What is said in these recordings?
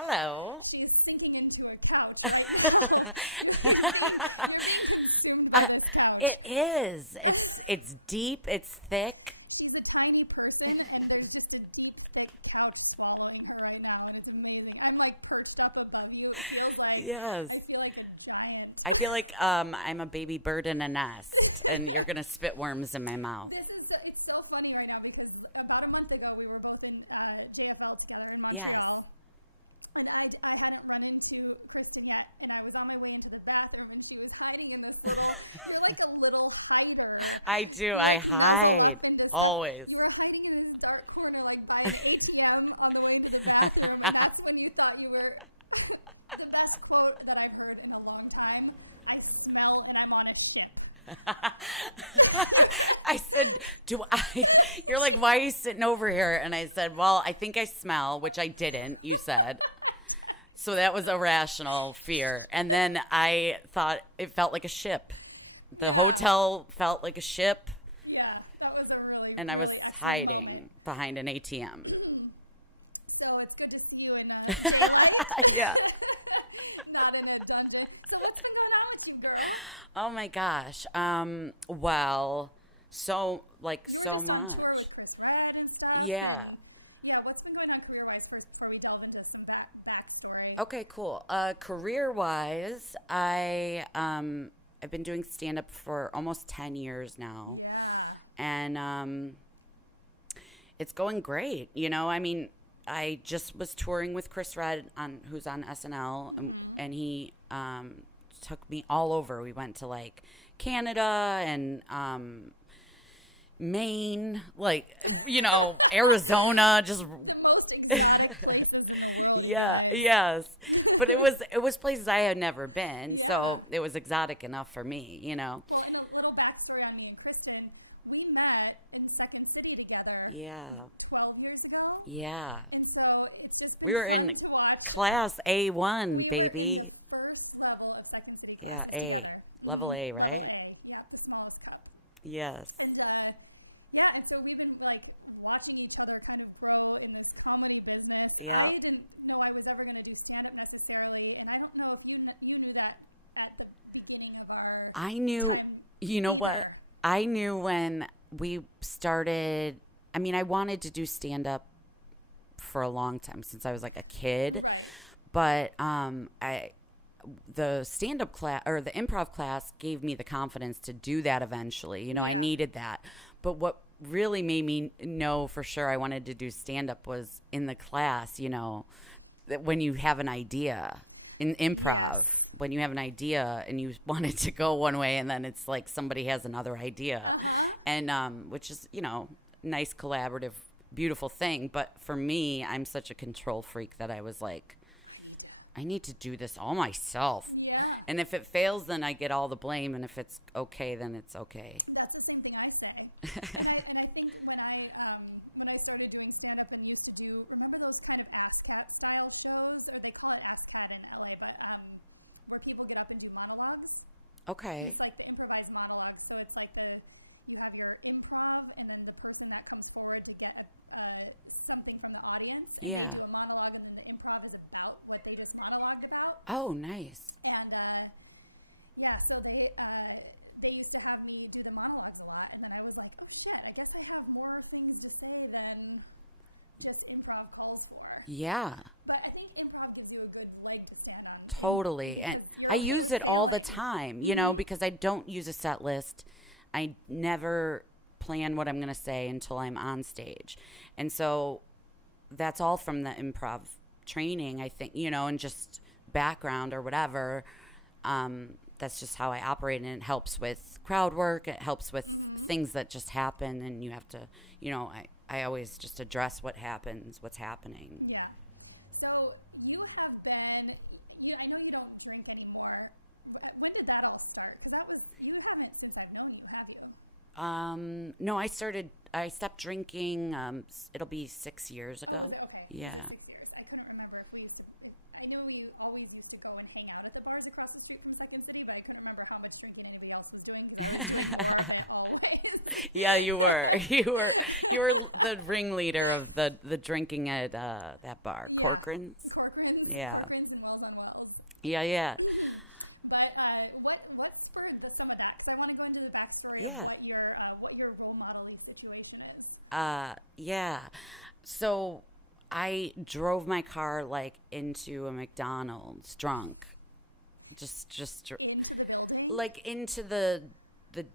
Hello. Uh, it is. It's deep. It's thick. Yes. I feel like I'm a baby bird in a nest, and you're gonna spit worms in my mouth. Yes. I do. I hide always. I said, "Do I?" You're like, "Why are you sitting over here?" And I said, "Well, I think I smell," which I didn't. You said. So that was a rational fear. And then I thought it felt like a ship. The hotel felt like a ship, and I was hiding behind an ATM. Yeah. Oh my gosh. Well, so like so much. Yeah. Okay, cool. Career-wise, I've been doing stand-up for almost 10 years now, and it's going great. I mean, I just was touring with Chris Red on who's on SNL, and he took me all over. We went to like Canada and Maine, like Arizona, just yeah, yes. But it was places I had never been, so it was exotic enough for me. Yeah. Yeah. We were in class A1, baby. Yeah, A. Level A, right? Yes. Yeah. I knew, you know what? I knew when we started, I mean, I wanted to do stand up for a long time since I was like a kid, but the stand up class or the improv class gave me the confidence to do that eventually. I needed that. But what really made me know for sure I wanted to do stand up was in the class, that when you have an idea in improv, when you have an idea and you want it to go one way and then it's like somebody has another idea, and which is, nice collaborative beautiful thing. But for me, I'm such a control freak that I was like, I need to do this all myself. And if it fails, then I get all the blame. And if it's okay, then it's okay. Okay. Yeah. Oh, nice. Yeah. Totally. And I use it all the time, because I don't use a set list. I never plan what I'm going to say until I'm on stage. And so that's all from the improv training, I think, and just background or whatever. That's just how I operate. And it helps with crowd work. It helps with things that just happen. And you have to, I always just address what happens, what's happening. No, I stopped drinking. It'll be 6 years ago. Yeah. Yeah, you were. You were the ringleader of the drinking at that bar, Corcoran's. Yeah. Prince and Wells on Wells. Yeah, yeah. But what spurred the some of that? Because I want to go into the backstory of Yeah. what your role modeling situation is. Yeah. So I drove my car like into a McDonald's drunk. Into the building. Like into the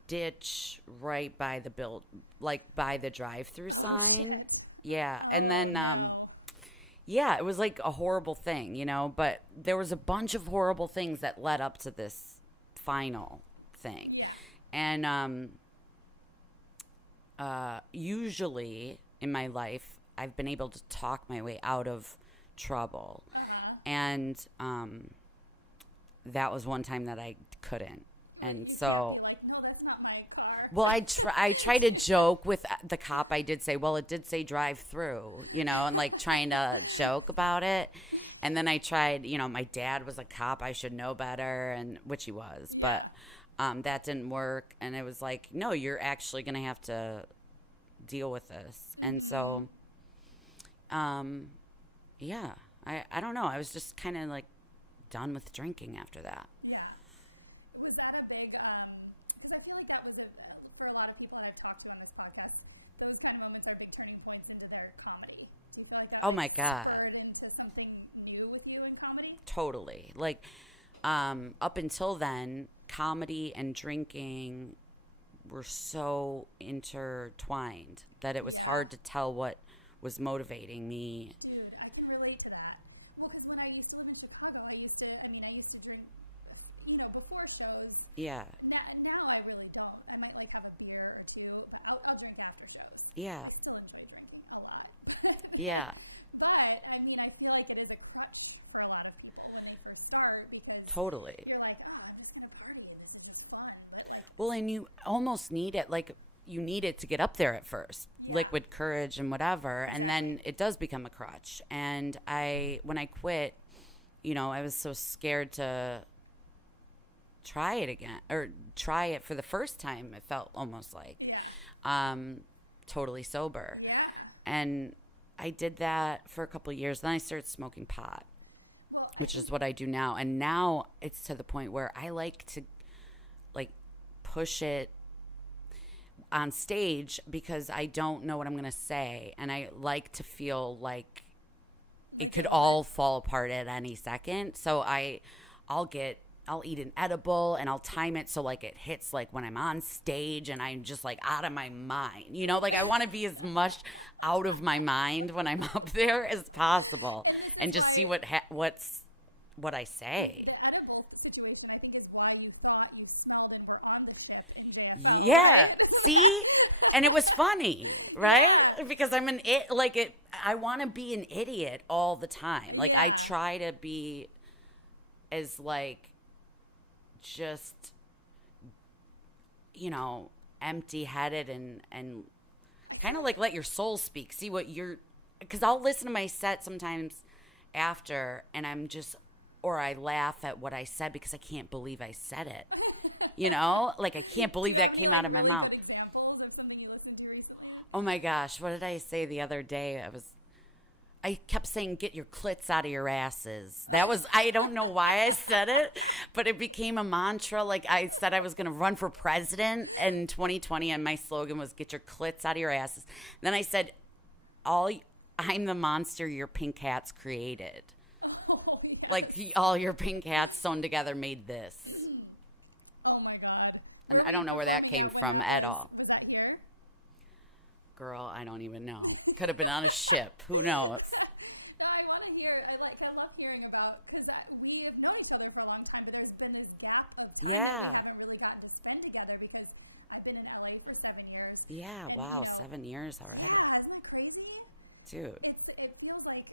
ditch right by the build, like by the drive-through sign. Yeah. And then yeah, it was like a horrible thing, but there was a bunch of horrible things that led up to this final thing. And usually in my life, I've been able to talk my way out of trouble. And that was one time that I couldn't. And so, You're like, no, that's not my car. well, I try to joke with the cop. I did say, well, it did say drive through, and like trying to joke about it. And then I tried, my dad was a cop. I should know better, and which he was. But that didn't work. And it was like, no, you're actually going to have to deal with this. And so, yeah, I don't know. I was just kind of like done with drinking after that. Yeah. Was that a big? Because I feel like that was for a lot of people that I talked to on this podcast. Those kind of moments are big turning points into their comedy. Do you feel like that Oh my God. spurred into something new with you in comedy? Totally. Like, up until then, comedy and drinking were so intertwined that it was hard to tell what was motivating me. Dude, I can relate to that. Well, because when I used to live in Chicago, I used to drink, before shows. Yeah. Now I really don't. I might like have a beer or two. I'll drink after shows. Yeah. I still enjoy drinking a lot. Yeah. But I mean, I feel like it is a crutch for a lot of people when they first start because Totally. you're like, I'm just gonna party and this is just fun. Well, and you almost need it. Like, you need it to get up there at first, liquid courage and whatever. And then it does become a crutch. And when I quit, I was so scared to try it again or try it for the first time. It felt almost like totally sober. Yeah. And I did that for a couple of years. Then I started smoking pot, which is what I do now. And now it's to the point where I like to like push it on stage because I don't know what I'm going to say. And I like to feel like it could all fall apart at any second. So I'll eat an edible and I'll time it so like it hits like when I'm on stage and I'm just like out of my mind. Like I want to be as much out of my mind when I'm up there as possible and just see what I say. The edible situation, I think, is why you thought you smelled it for on. Yeah. See? And it was funny, right? Because I'm I want to be an idiot all the time. Like I try to be as like just empty-headed and kind of like let your soul speak. See what because I'll listen to my set sometimes after and or I laugh at what I said because I can't believe I said it. Like I can't believe that came out of my mouth. Oh my gosh, what did I say the other day? I kept saying, get your clits out of your asses. I don't know why I said it, but it became a mantra. Like I said I was going to run for president in 2020 and my slogan was get your clits out of your asses. Then I said, I'm the monster your pink hats created. Like all your pink hats sewn together made this. Oh my God. And I don't know where that came from at all. Was that here? Girl, I don't even know. Could have been on a ship. Who knows? No, I want to hear. I love hearing about because we have known each other for a long time, but there's been this gap of time Yeah. we haven't really gotten to spend together because I've been in LA for 7 years. Yeah, wow, 7 years already. Yeah, isn't it crazy? Dude. It feels like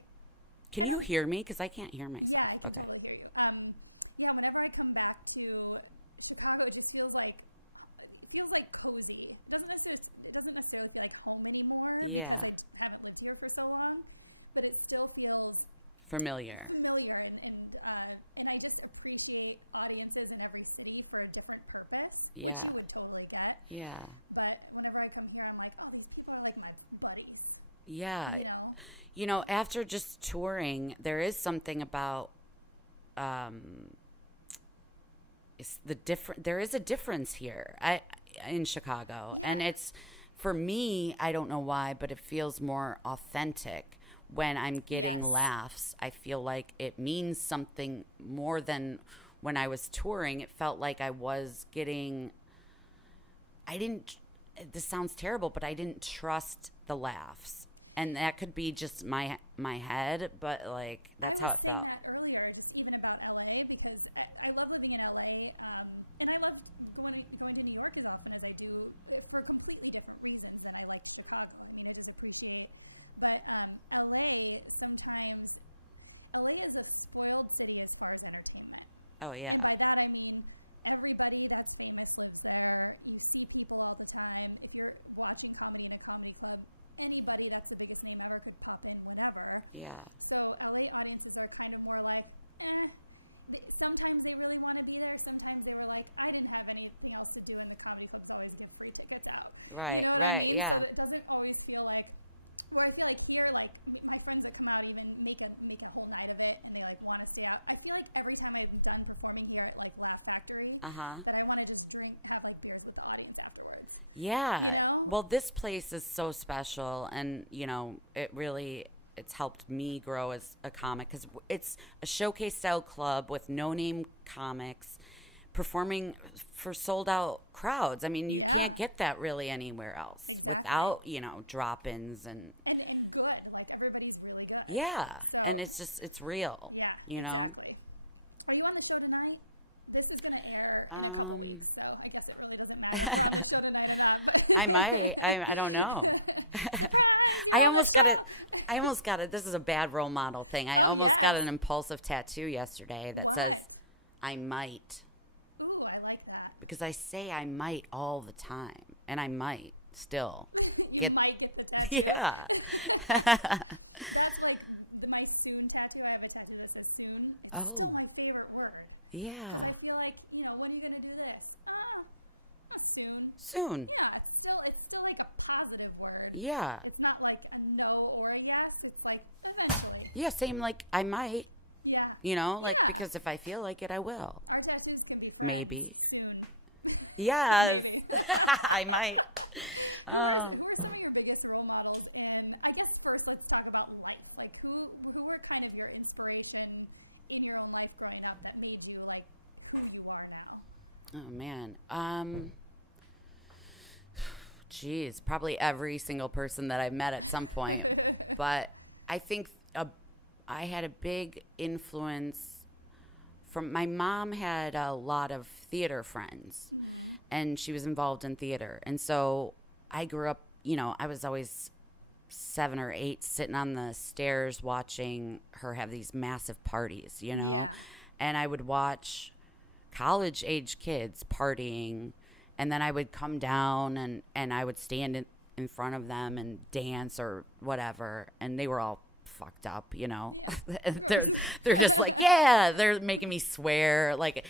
Can you hear me? Because I can't hear myself. yeah, Okay. it's totally great. Whenever I come back to Chicago, it just feels like cozy. It doesn't necessarily feel like home anymore. Yeah. Because I haven't lived here for so long, but it still feels Familiar. familiar, and I just appreciate audiences in every city for a different purpose. Yeah. Which I would totally get. Yeah. But whenever I come here, I'm like, oh, these people are like my buddies. Yeah. You know? You know, after just touring, there is something about it's the different. There is a difference here, in Chicago, and it's for me. I don't know why, but it feels more authentic when I'm getting laughs. I feel like it means something more than when I was touring. It felt like I was getting. I didn't. This sounds terrible, but I didn't trust the laughs, and that could be just my head, but like that's how it felt. Earlier, speaking about LA, because I love living in LA, and I love going to New York as often as I do for completely different reasons. And I like Chicago, I just appreciate it. But LA, sometimes, LA is a spoiled city as far as entertainment. Oh yeah. By that I mean everybody that's famous lives there. You see people all the time. If you're watching comedy in a comedy club, anybody that's a big thing ever could pop in, whatever. Yeah. So LA audiences are kind of more like, eh. Sometimes they really want to be there. Sometimes they were like, I didn't have anything else to do at the comedy club, so I was going to bring tickets out. Right, You know what I right, mean? yeah. So it doesn't always feel like, where I feel like here, like my friends that come out even make a whole night of it, and they like want to see out. I feel like every time I've done performing here at like Laugh Factory, Uh-huh. that I want to just drink, have like beers with the audience afterwards. Yeah. You know? Well, this place is so special, and you know, it's helped me grow as a comic because it's a showcase style club with no name comics performing for sold out crowds. I mean, you can't get that really anywhere else without, you know, drop ins and And good, like everybody's really good. yeah. And it's just, it's real, you know? Are you on the show tonight? This is going to air. Um, So I guess it really doesn't matter. So the next time. I might. I don't know. I almost got it. This is a bad role model thing. I almost got an impulsive tattoo yesterday that says, I might. Ooh, I like that. Because I say I might all the time. And I might still get. Might get the tattoo. Yeah. That's like my soon tattoo. I have a tattoo that says soon. Oh, It's my favorite word. yeah. I feel like, you know, when are you going to do this? Soon. Soon. Yeah, it's still like a positive word. Yeah. It's not like a no or a yes. It's like eventually. Yeah, same like I might. Yeah. You know, like because if I feel like it, I will. Our tattoos can be Maybe. soon. Yes. I might. Oh. Who are some of your biggest role models? And I guess first let's talk about life. Like who were kind of your inspiration in your own life growing up that made you like who you are now? Oh man. Geez, probably every single person that I met at some point. But I think I had a big influence from my mom had a lot of theater friends and she was involved in theater. And so I grew up, you know, I was always 7 or 8 sitting on the stairs watching her have these massive parties, you know, and I would watch college age kids partying, and then I would come down and I would stand in front of them and dance or whatever, and they were all fucked up, you know. they're just like, yeah, they're making me swear, like,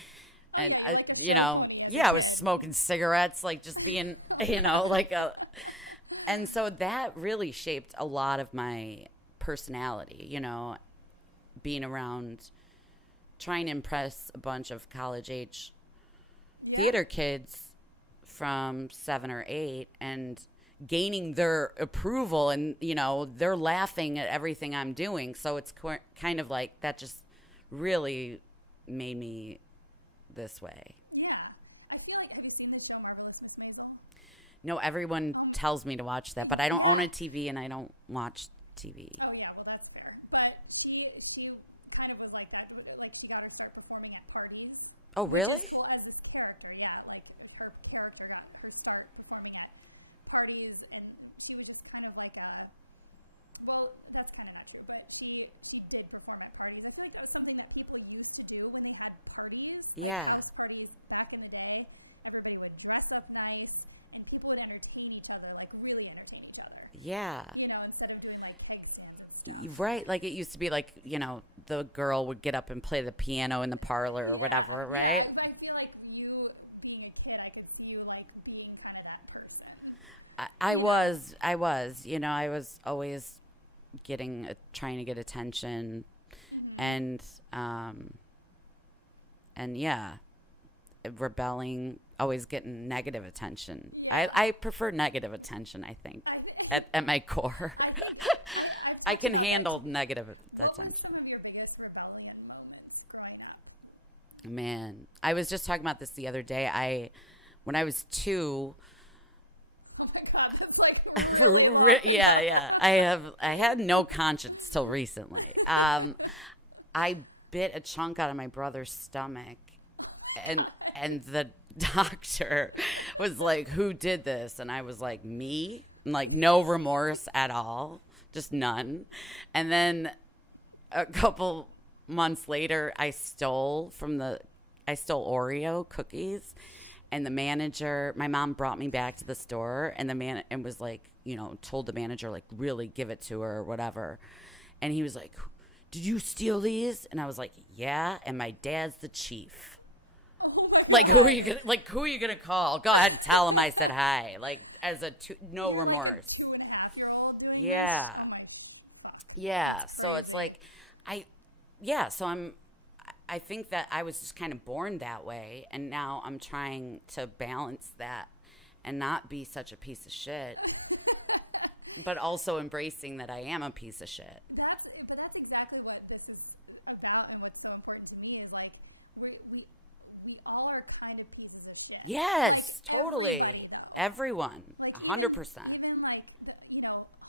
and I, you know, yeah, I was smoking cigarettes, like just being, you know, like a, and so that really shaped a lot of my personality, you know, being around, trying to impress a bunch of college age theater kids from 7 or 8 and gaining their approval, and you know they're laughing at everything I'm doing, so it's kind of like that just really made me this way. Yeah. I feel like I would see the show Marvelous Mrs. Maisel. No, everyone tells me to watch that, but I don't own a TV and I don't watch TV. Oh yeah, well that's fair. But she kind of was like that. Was it like she got to start performing at parties? Oh really? Well, as this character, yeah, like her character got to start performing at parties, and she was just kind of like a. Well, that's kind of not true, but she did perform at parties. I feel like it was something that people used to do when they had parties. Yeah. House parties back in the day. Everybody would dress up nice, and people would entertain each other, like really entertain each other. Yeah. You know, instead of doing like begging. Right, like it used to be like, you know, the girl would get up and play the piano in the parlor or whatever, right? But I feel like you, being a kid, I could see you like being kind of that person. I was, you know, I was always trying to get attention, and yeah, rebelling, always getting negative attention. I prefer negative attention, I think, at my core. I can handle negative attention. Man, I was just talking about this the other day. When I was 2, yeah. I had no conscience till recently. I bit a chunk out of my brother's stomach, and the doctor was like, "Who did this?" And I was like, "Me." And like, no remorse at all, just none. And then a couple months later, I stole Oreo cookies, and the manager, my mom brought me back to the store, and and was like, told the manager, like, really give it to her or whatever. And he was like, "Did you steal these?" And I was like, "Yeah, and my dad's the chief." Like, who are you gonna call? Go ahead and tell him I said hi. Like, no remorse. Yeah. Yeah. So it's like, I think that I was just kind of born that way, and now I'm trying to balance that and not be such a piece of shit, but also embracing that I am a piece of shit. That's exactly what this is about, and what's so important to me is like we all are kind of pieces of shit. Yes, totally. Everyone, 100%. Even like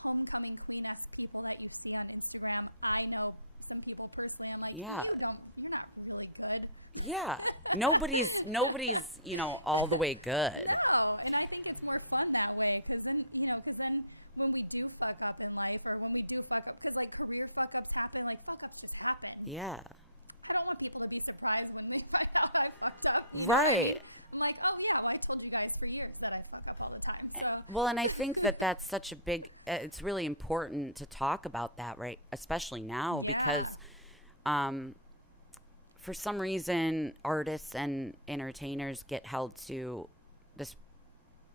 homecoming queen has people that you see on Instagram. I know some people personally. I'm like, Yeah. You're not really good. Yeah. Nobody's, all the way good. No, and I think it's more fun that way because then when we do fuck up in life, or when we do fuck up, because like career fuck ups happen, like fuck ups just happen. Yeah. I don't want people to be surprised when they find out I fucked up. Right. Like, oh yeah, well, I told you guys for years that I fuck up all the time. So. Well, and I think that that's such a it's really important to talk about that, right? Especially now, because for some reason, artists and entertainers get held to this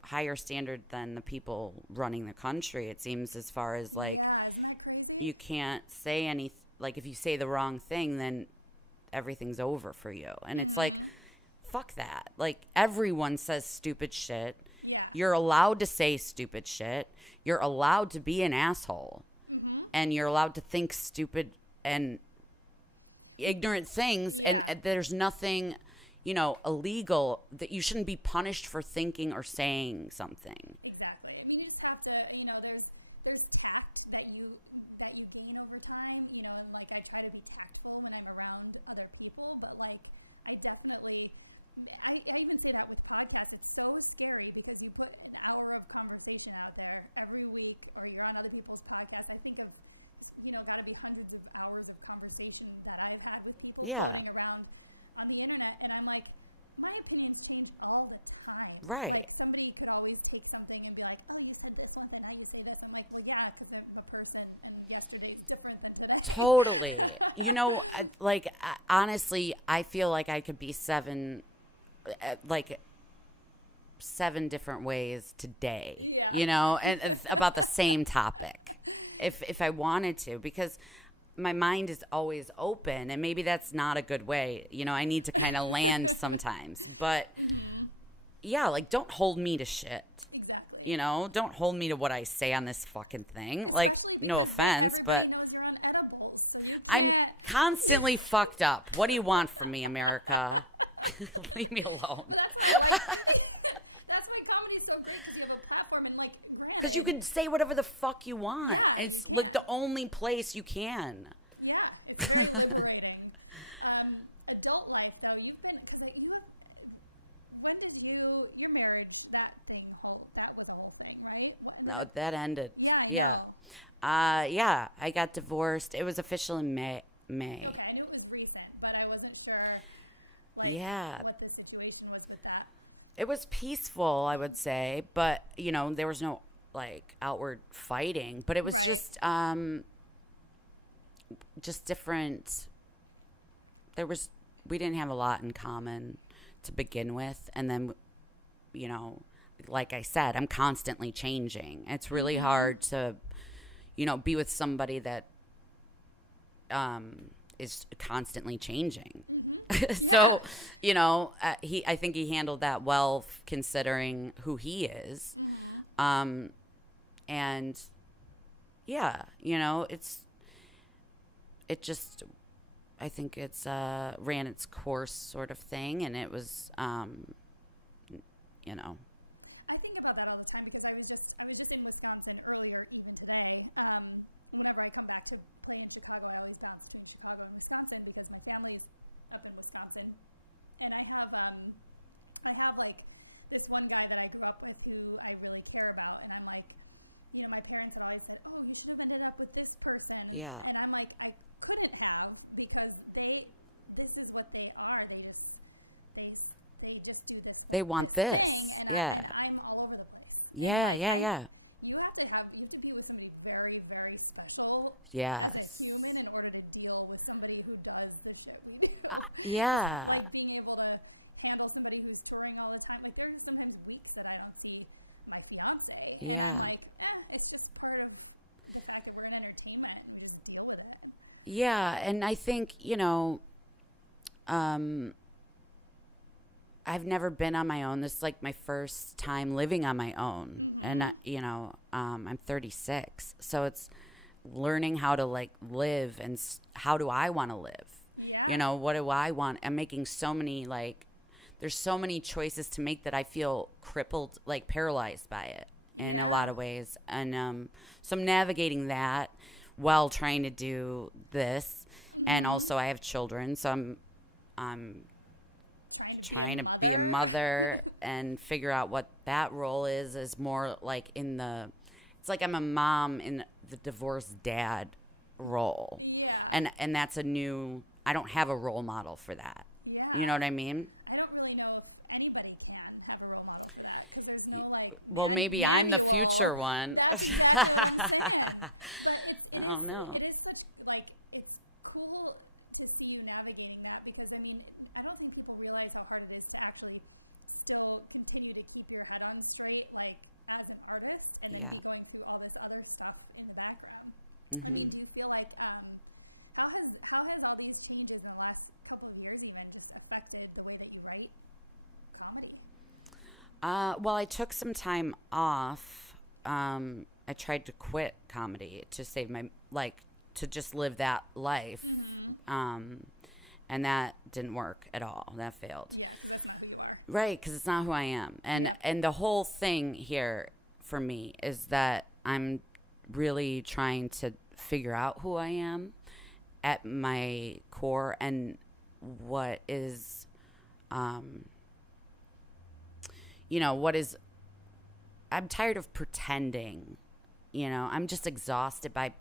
higher standard than the people running the country, it seems, as far as like, you can't say like, if you say the wrong thing, then everything's over for you. And it's like, fuck that. Like, everyone says stupid shit. You're allowed to say stupid shit. You're allowed to be an asshole. And you're allowed to think stupid and ignorant things. And there's nothing, illegal, that you shouldn't be punished for thinking or saying something. Exactly. I mean, you just have to, there's tact that you gain over time. Like, I try to be tactful when I'm around other people, but like, I even say that with podcasts, it's so scary because you put an hour of conversation out there every week, or you're on other people's podcasts. I think of, gotta be hundreds of hours of conversation that I've had with people Yeah. around on the internet, and I'm like, my opinions change all the time. Right. Somebody could always take something and be like, oh, you said this one, and I would say this, and like, well, yeah, because I'm a person yesterday is different than today. Totally. Honestly, I feel like I could be seven different ways today, and it's about the same topic, if I wanted to, because my mind is always open, and maybe that's not a good way. I need to kind of land sometimes, but yeah, like, don't hold me to shit. Don't hold me to what I say on this fucking thing. Like, no offense, but I'm constantly fucked up. What do you want from me, America? Leave me alone. That's why comedy is so good, because you have a platform, and like, Because you can say whatever the fuck you want. It's like the only place you can. yeah, it's really liberating. Adult life, though, you could, when did your marriage, that was the whole thing, right? No, that ended. Yeah. Yeah, I got divorced. It was official in May. Okay, I knew it was recent, but I wasn't sure, Yeah. what the situation was with that. It was peaceful, I would say, but there was no like outward fighting, but it was just different. We didn't have a lot in common to begin with, and then like I said, I'm constantly changing. It's really hard to be with somebody that is constantly changing. So, I think he handled that well, considering who he is. And yeah, it just, I think it's ran its course, sort of thing, and it was, I think about that all the time because I was just in Wisconsin earlier even today. Whenever I come back to play in Chicago, I always bounce to Chicago, Wisconsin because my family's up in Wisconsin, and I have like this one guy that I grew up with who I really care about, and I'm like, my parents always said, oh, you should have hit up with this person, Yeah. and I'm like, I couldn't have because this is what they are. They just do this. They want this. Yeah. Yeah. You have to be with somebody very, very special. Yes. Human in order to deal with somebody who does this shit. Yeah. Like being able to handle somebody who's touring all the time. Like there's sometimes weeks that I don't see my fiance. Yeah. It's just part of the fact that we're in entertainment and just deal with it. Yeah, and I think, I've never been on my own. This is like my first time living on my own. And, I'm 36. So it's learning how to like live and how do I want to live? Yeah. What do I want? I'm making so many, there's so many choices to make that I feel crippled, like paralyzed by it in a lot of ways. And so I'm navigating that while trying to do this. And also I have children. So I'm trying to be a mother and figure out what that role is more like it's like I'm a mom in the divorced dad role. And that's I don't have a role model for that. You know what I mean? I don't really know if anybody can have a role model for that. Well, maybe I'm the future one. I don't know. It is such, it's cool to see you navigating that because, I don't think people realize how hard it is to actually still continue to keep your head on straight, as an artist, and going through all this other stuff in the background. Mm-hmm. Do you feel like, how has all these changes in the last couple of years even just affected the way that you write comedy? Well, I took some time off. I tried to quit comedy to save to just live that life. And that didn't work at all. That failed. Right, because it's not who I am. And the whole thing here for me is that I'm really trying to figure out who I am at my core and what is, I'm tired of pretending, I'm just exhausted by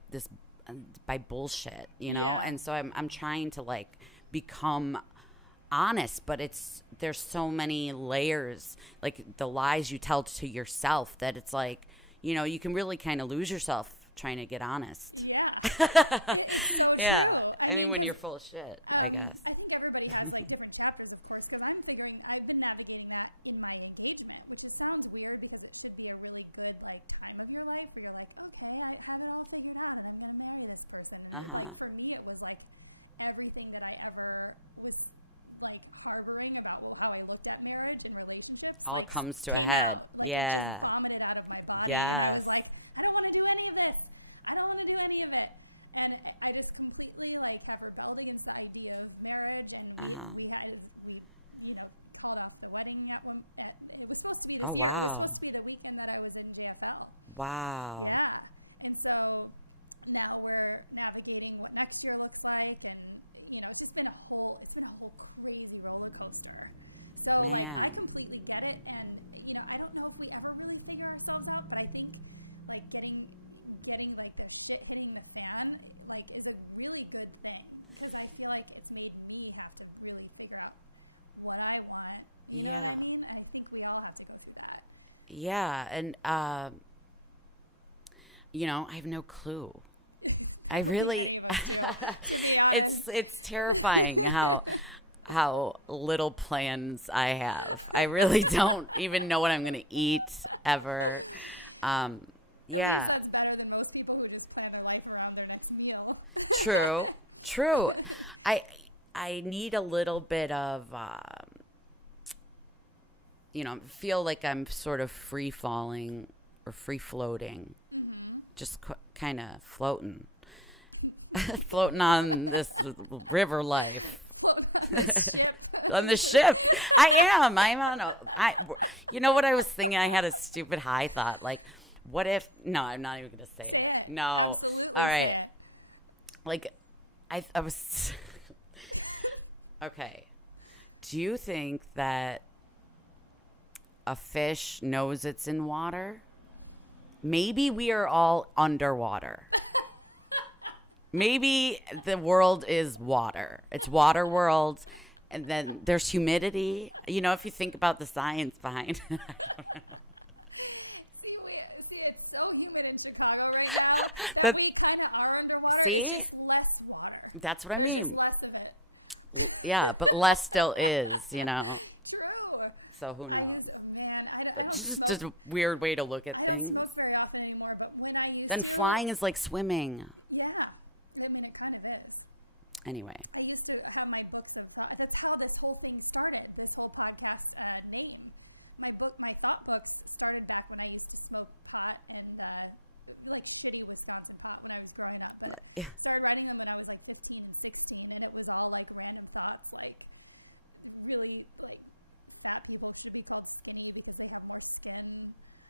bullshit, and so I'm trying to become honest, but there's so many layers, like the lies you tell to yourself that it's you can really kind of lose yourself trying to get honest. Yeah. Yeah. When you're full of shit, I guess. I think everybody has different chapters, of course. So I'm figuring I've been navigating that in my engagement, which sounds weird because it should be a really good time of your life where you're okay, I had it all figured out. I'm gonna marry this person. For me, it was everything that I ever was harboring about how I looked at marriage and relationships. All comes to a head. Yeah. Vomited out of my body. Yes. I don't want to do any of this. I don't want to do any of it. And I just completely have rebelled against the idea of marriage. And we had, called off the wedding at one. And it was supposed to be. Oh, wow. It was supposed to be the weekend that I was in JFL. Wow. Yeah. And so now we're navigating what next year looks like, and it's been a whole crazy roller coaster. So Man. I completely get it, and I don't know if we ever really figure ourselves out, but I think getting the shit hitting the fan is a really good thing because I feel like it's made me have to really figure out what I want. Yeah. And I think we all have to go through that. Yeah, and I have no clue. I really it's terrifying how little plans I have. I really don't even know what I'm going to eat ever. Yeah. True. True. I I need a little bit of feel like I'm sort of free falling or free floating, just kind of floating, floating on this river life. On the ship. I am. I'm on a. You know what I was thinking? I had a stupid high thought. Like, what if? No, I'm not even gonna say it. No. All right. Like, I was. Okay. Do you think that a fish knows it's in water? Maybe we are all underwater. Maybe the world is water. It's water world. And then there's humidity. You know, if you think about the science behind it. I don't know. It's so humid in Chicago right now. That, see? That's what I mean. Yeah, but less still is, you know. So who knows? But it's just a weird way to look at things. Then flying is like swimming. Anyway.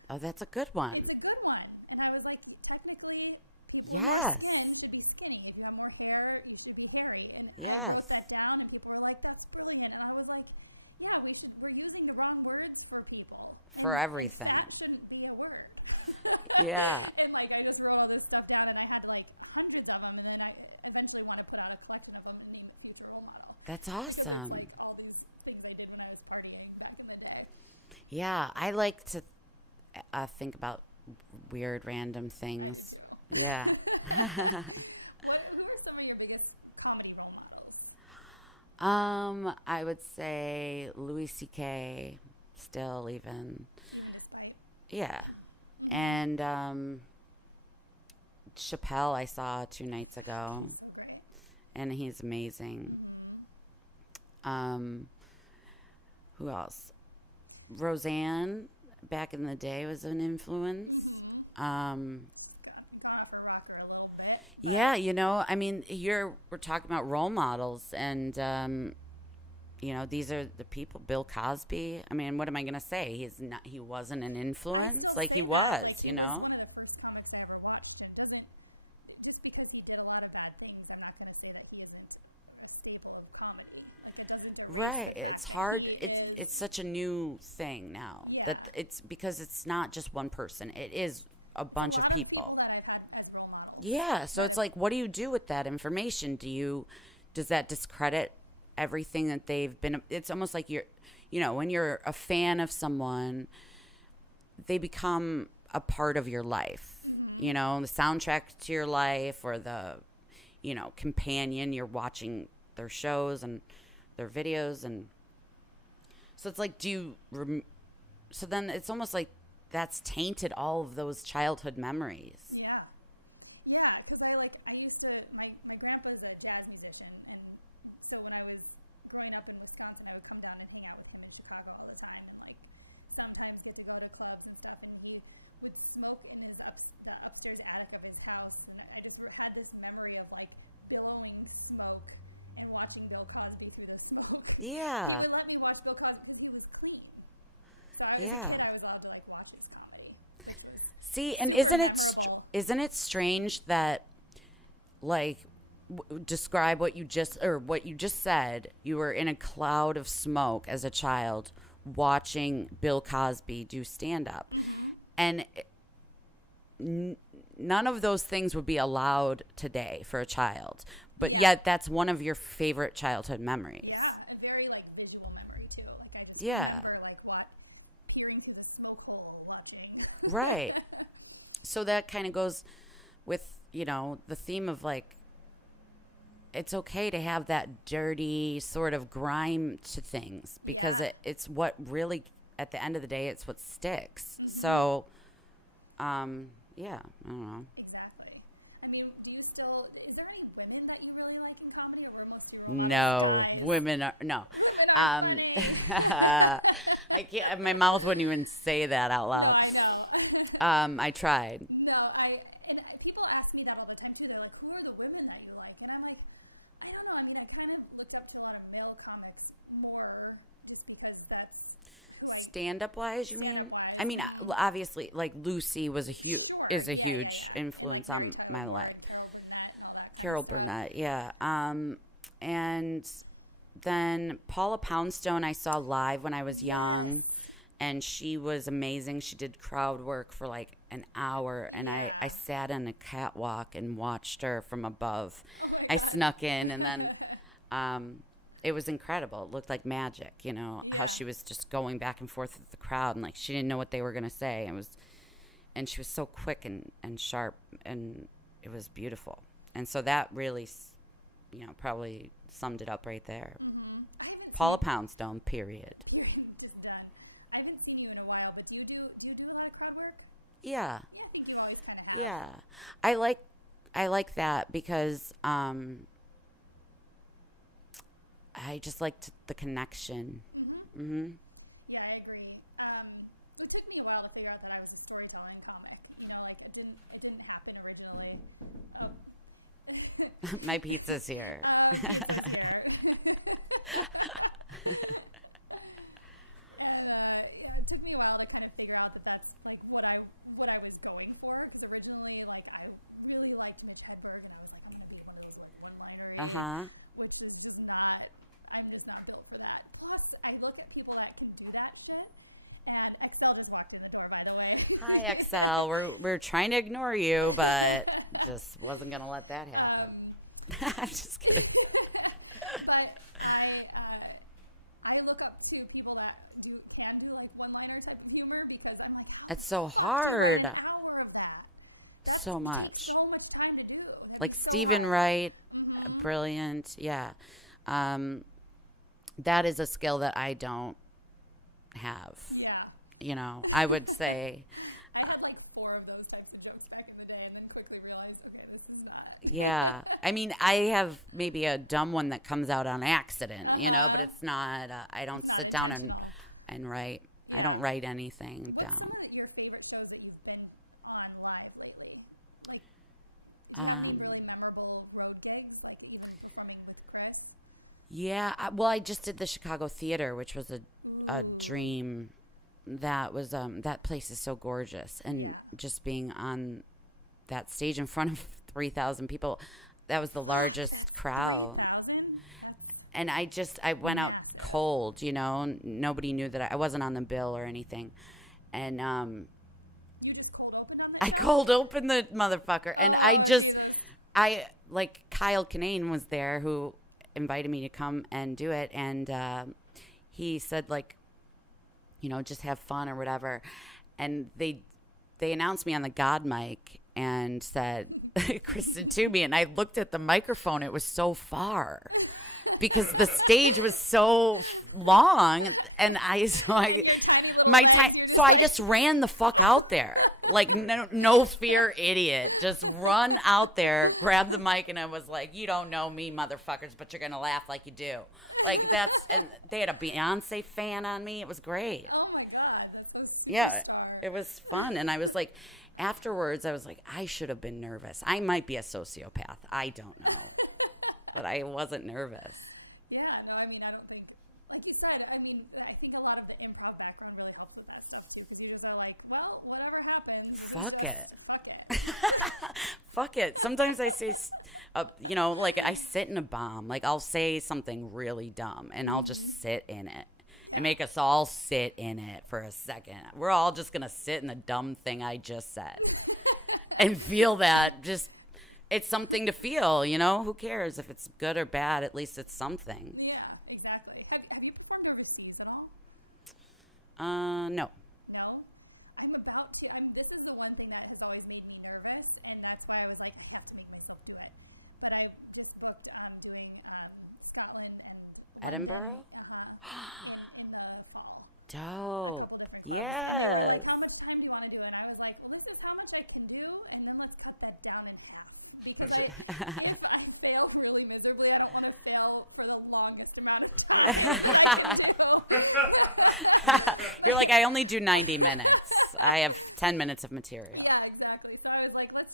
Oh, that's a good one. Yes. Yes. For everything. Yeah. That's awesome. Yeah, I like to think about weird, random things. Yeah. I would say Louis C.K. still even. Yeah. And Chappelle I saw 2 nights ago. And he's amazing. Who else? Roseanne back in the day was an influence. Yeah, I mean, we're talking about role models, and these are the people. Bill Cosby. I mean, what am I gonna say? He wasn't an influence, like he was. Right. It's hard. It's such a new thing now that it's because it's not just one person. It is a bunch of people. Yeah, so it's like, what do you do with that information? Does that discredit everything that they've been? It's almost like when you're a fan of someone, they become a part of your life, the soundtrack to your life, or the, companion. You're watching their shows and their videos. And so it's like, so then it's almost like that's tainted all of those childhood memories. Yeah. Yeah. See, and isn't it strange that, like, describe what you just said? You were in a cloud of smoke as a child watching Bill Cosby do stand up, and none of those things would be allowed today for a child, but yet that's one of your favorite childhood memories. Yeah. Right. So that kind of goes with, the theme of, like, it's okay to have that dirty sort of grime to things, because it's what really, at the end of the day, it's what sticks. So, yeah, I don't know. No, women are no. I can't. My mouth wouldn't even say that out loud. I tried. No, and people ask me that all the time too. They're like, "Who are the women that you like?" And I'm like, I don't know. I mean, I kind of looked up to a lot of male comics more just because that. Stand up wise, you mean? I mean, obviously, like Lucy was a huge influence on my life. Carol Burnett, yeah. And then Paula Poundstone I saw live when I was young, and she was amazing. She did crowd work for like an hour, and I sat on a catwalk and watched her from above. I snuck in, and then it was incredible. It looked like magic, you know, how she was just going back and forth with the crowd, and like she didn't know what they were going to say. And she was so quick and sharp, and it was beautiful. And so that really, you know, probably summed it up right there. Paula Poundstone, period. I haven't seen you in a while, but do you do a lot of crowd work? Yeah. Yeah. I like that because I just liked the connection. Mm-hmm. Yeah, I agree. So it took me a while to figure out that I was a storytelling comic. You know, like it didn't happen originally. My pizza's here. It took me a while to kind of figure out that that's like what I was going for. Because originally, like I really liked Midnight Bird, and I was thinking people made one-liner. Uh-huh. I'm just not built for that. Plus, I look at people that can do that shit, and Excel just walked in the door. Hi, Excel. We're trying to ignore you, but just wasn't gonna let that happen. I'm just kidding. But I look up to people that can do like one-liners like humor because I'm like, It's so hard. an hour of that. So much. So much time to do. Like Stephen Wright, brilliant. Yeah. That is a skill that I don't have. Yeah. You know, I would say, I had like 4 of those types of jokes back in the day, and then quickly realized that it was not. yeah. I mean, I have maybe a dumb one that comes out on accident, you know, but it's not, I don't sit down and write. I don't write anything down. What are your favorite shows that you've been on live lately? Really memorable road gigs, like Loving Chris? Yeah, well, I just did the Chicago Theater, which was a dream. That was that place is so gorgeous, and just being on that stage in front of 3,000 people, that was the largest crowd. And I went out cold, you know. Nobody knew that I wasn't on the bill or anything, and I cold opened the motherfucker, and I like Kyle Kinane was there who invited me to come and do it, and he said like, you know, just have fun or whatever, and they announced me on the God mic and said Kristen Toomey, and I looked at the microphone, it was so far because the stage was so long, and so I just ran the fuck out there. Like, no fear, idiot. Just run out there, grab the mic, and I was like, you don't know me, motherfuckers, but you're going to laugh like you do. Like, and they had a Beyonce fan on me. It was great. Oh my God. Yeah, it was fun. And I was like, afterwards, I was like, I should have been nervous. I might be a sociopath. I don't know. But I wasn't nervous. Yeah, no, I mean, I don't think, like you said, I mean, I think a lot of the improv background really helps with that stuff. Because you're like, well, whatever happens. Fuck it. Fuck it. Sometimes I say, you know, like I sit in a bomb. Like I'll say something really dumb and I'll just sit in it and make us all sit in it for a second. We're all just going to sit in the dumb thing I just said and feel that. Just, it's something to feel, you know? Who cares if it's good or bad? At least it's something. Yeah, exactly. Have you performed overseas at all? No. No? I'm about to. This is the one thing that has always made me nervous, and that's why I was like, I have to make myself do it. But I just booked doing Scotland and Edinburgh? in the fall. Dope. Yes. How much time do you want to do it? I was like, well, this is how much I can do, and then let's cut that down in half. Because I failed really miserably. I don't want to fail for You're like, I only do 90 minutes. I have 10 minutes of material. Yeah, exactly. So I was like, let's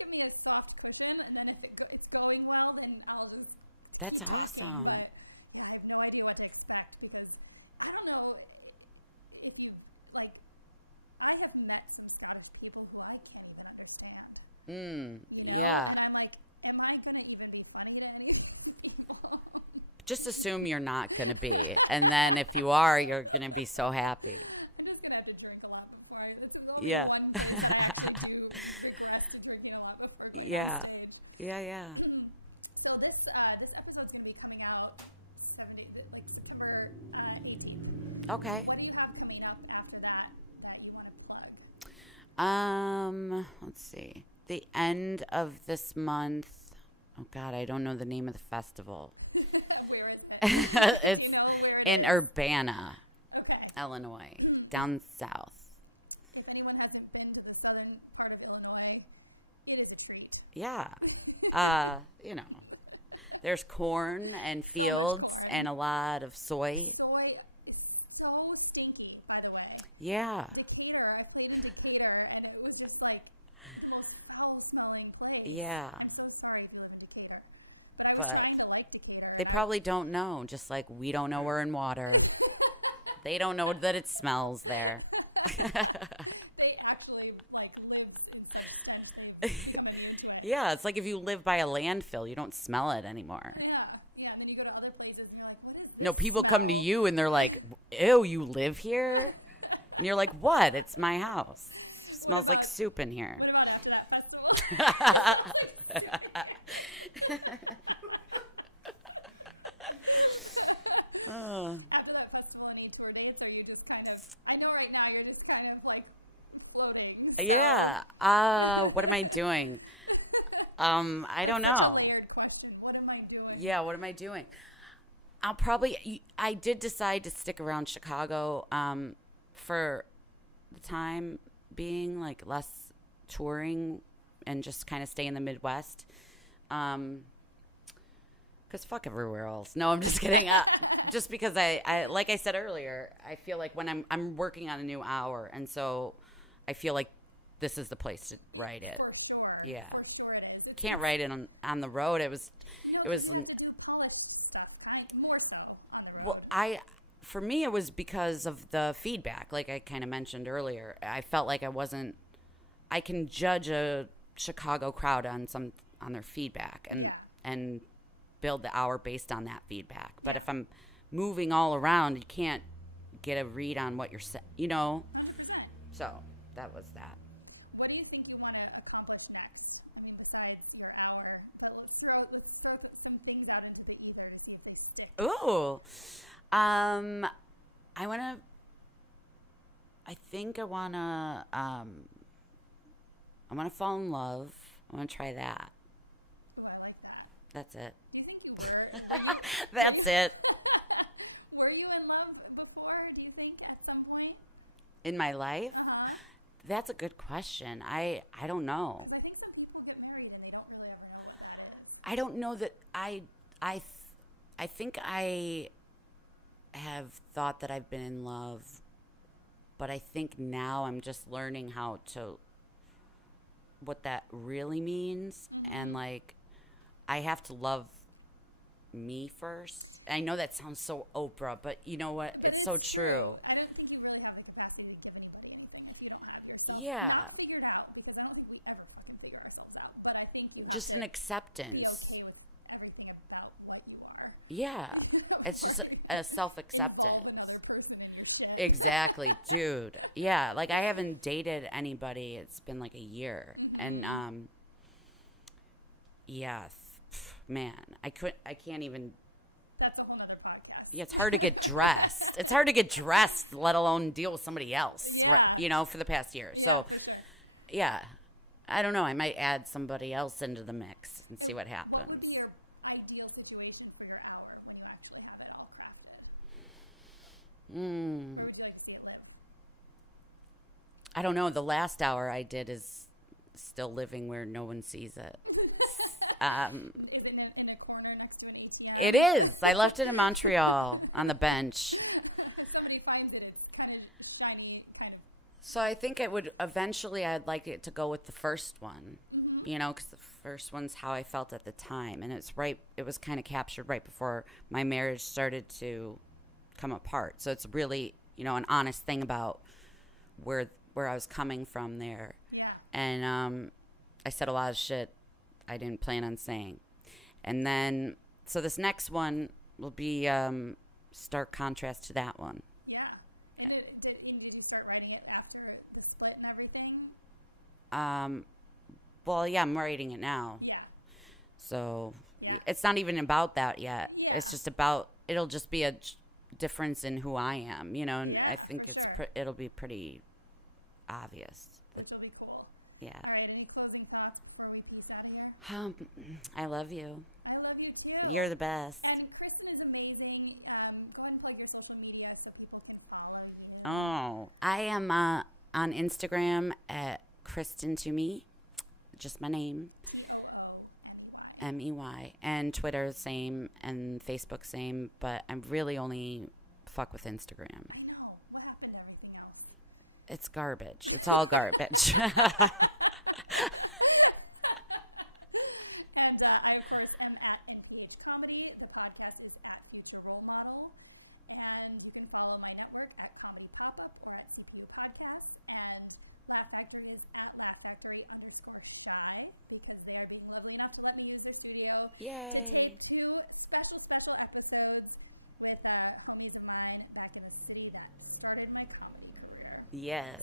give me a soft cushion, and then if it's going well, then I'll just. That's awesome. But, yeah, I have no idea what to expect because I don't know if you like. I have met some Scottish people who I can't even understand. Yeah. And I'm like, am I gonna even make fun of it? Just assume you're not going to be. And then if you are, you're going to be so happy. I'm just gonna have to drink a lot before I. This is only Yeah. one thing that I have to do is drinking a lot before. Yeah. Yeah. So this episode's gonna be coming out 7 days, like September 18th. Okay. What do you have coming up after that you want to plug? Let's see. The end of this month. Oh God, I don't know the name of the festival. It's in Urbana, Illinois, down south. If anyone hasn't been to the southern part of Illinois, it is a treat. Yeah. There's corn and fields and a lot of soy. Soy, so stinky, by the way. Yeah. The caterer, I came to the caterer, and it was just like the most foul-smelling place. Yeah. I'm so sorry for the caterer. But I kind of like the caterer. they probably don't know, just like we don't know we're in water. They don't know that it smells there. They actually live Yeah, it's like if you live by a landfill, you don't smell it anymore. Yeah, and you go to other places and you're like, what is No, people come to you and they're like, ew, you live here? And you're like, what? It's my house. It smells like soup in here. after that festival and 8 tour days, are you just kind of, I know right now you're just kind of like floating. Yeah. What am I doing? I don't know. Layered question, what am I doing? Yeah, what am I doing? I did decide to stick around Chicago for the time being, like less touring and just kind of stay in the Midwest. Because fuck everywhere else. No, I'm just kidding. Just because I like I said earlier, I feel like when I'm working on a new hour, and so I feel like this is the place to write it. For sure. Yeah. For sure it is. Can't write it on the road. It was You have to do polished stuff, more so. well, for me it was because of the feedback, like I kind of mentioned earlier. I felt like I can judge a Chicago crowd on their feedback and build the hour based on that feedback. But if I'm moving all around, you can't get a read on what you're saying, So that was that. What do you think you want to accomplish next besides your hour? Let's throw some things out into the ether to see if they stick. Ooh. I want to fall in love. I want to try that. That's it. That's it. Were you in love before, do you think, at some point? In my life? That's a good question. I don't know. I think some people get married and they don't really know. I don't know that I think I have thought that I've been in love, but I think now I'm just learning what that really means, and like I have to love me first. I know that sounds so Oprah, but you know what? It's so true. I don't think you really have the capacity to Yeah, figure it out because I don't think we ever can figure ourselves out. But I think just an acceptance. everything about what you are. Yeah, it's just a self-acceptance. Exactly, dude. Yeah, like I haven't dated anybody. It's been like a year, and yeah, man, I can't even. That's a whole other podcast. Yeah, it's hard to get dressed. It's hard to get dressed, let alone deal with somebody else, right, for the past year. So, yeah, I don't know. I might add somebody else into the mix and see what happens. Your ideal situation for your hour when you actually have it all practiced. Mm, Where would you like to see it live? I don't know. The last hour I did is still living where no one sees it. Is it in a corner next to an ATM? It is. I left it in Montreal on the bench. Somebody finds it, it's kind of shiny, kind of. So I think it would eventually, I'd like it to go with the first one, you know, because the first one's how I felt at the time. And it was kind of captured right before my marriage started to come apart. So it's really, you know, an honest thing about where I was coming from there. And I said a lot of shit I didn't plan on saying. And then, so this next one will be stark contrast to that one. Yeah. Did you start writing it after the split and everything? Well, yeah, I'm writing it now. Yeah. So it's not even about that yet. Yeah. It's just about, it'll just be a difference in who I am, you know, and I think it'll be pretty obvious. That, Which will be cool. yeah. All right, any closing thoughts before we keep wrapping up? I love you. I love you too. You're the best. And Kristen is amazing. Go and plug your social media so people can follow. Oh, I am on Instagram at Kristen Toomey, just my name, MEY, and Twitter the same, and Facebook same, but I really only fuck with Instagram. I know. What happened to everything else? It's garbage. It's all garbage. And I, of course, am at NPH Comedy. The podcast is at Future Role Model. And you can follow my network at Comedy Pop-Up or at CQ Podcast. And Laugh Factory is at Laugh Factory_shy because they're being lovely enough to let me use their studio. Yay. To take 2 special episodes with homies of mine back in the city that started my comedy career. Yes.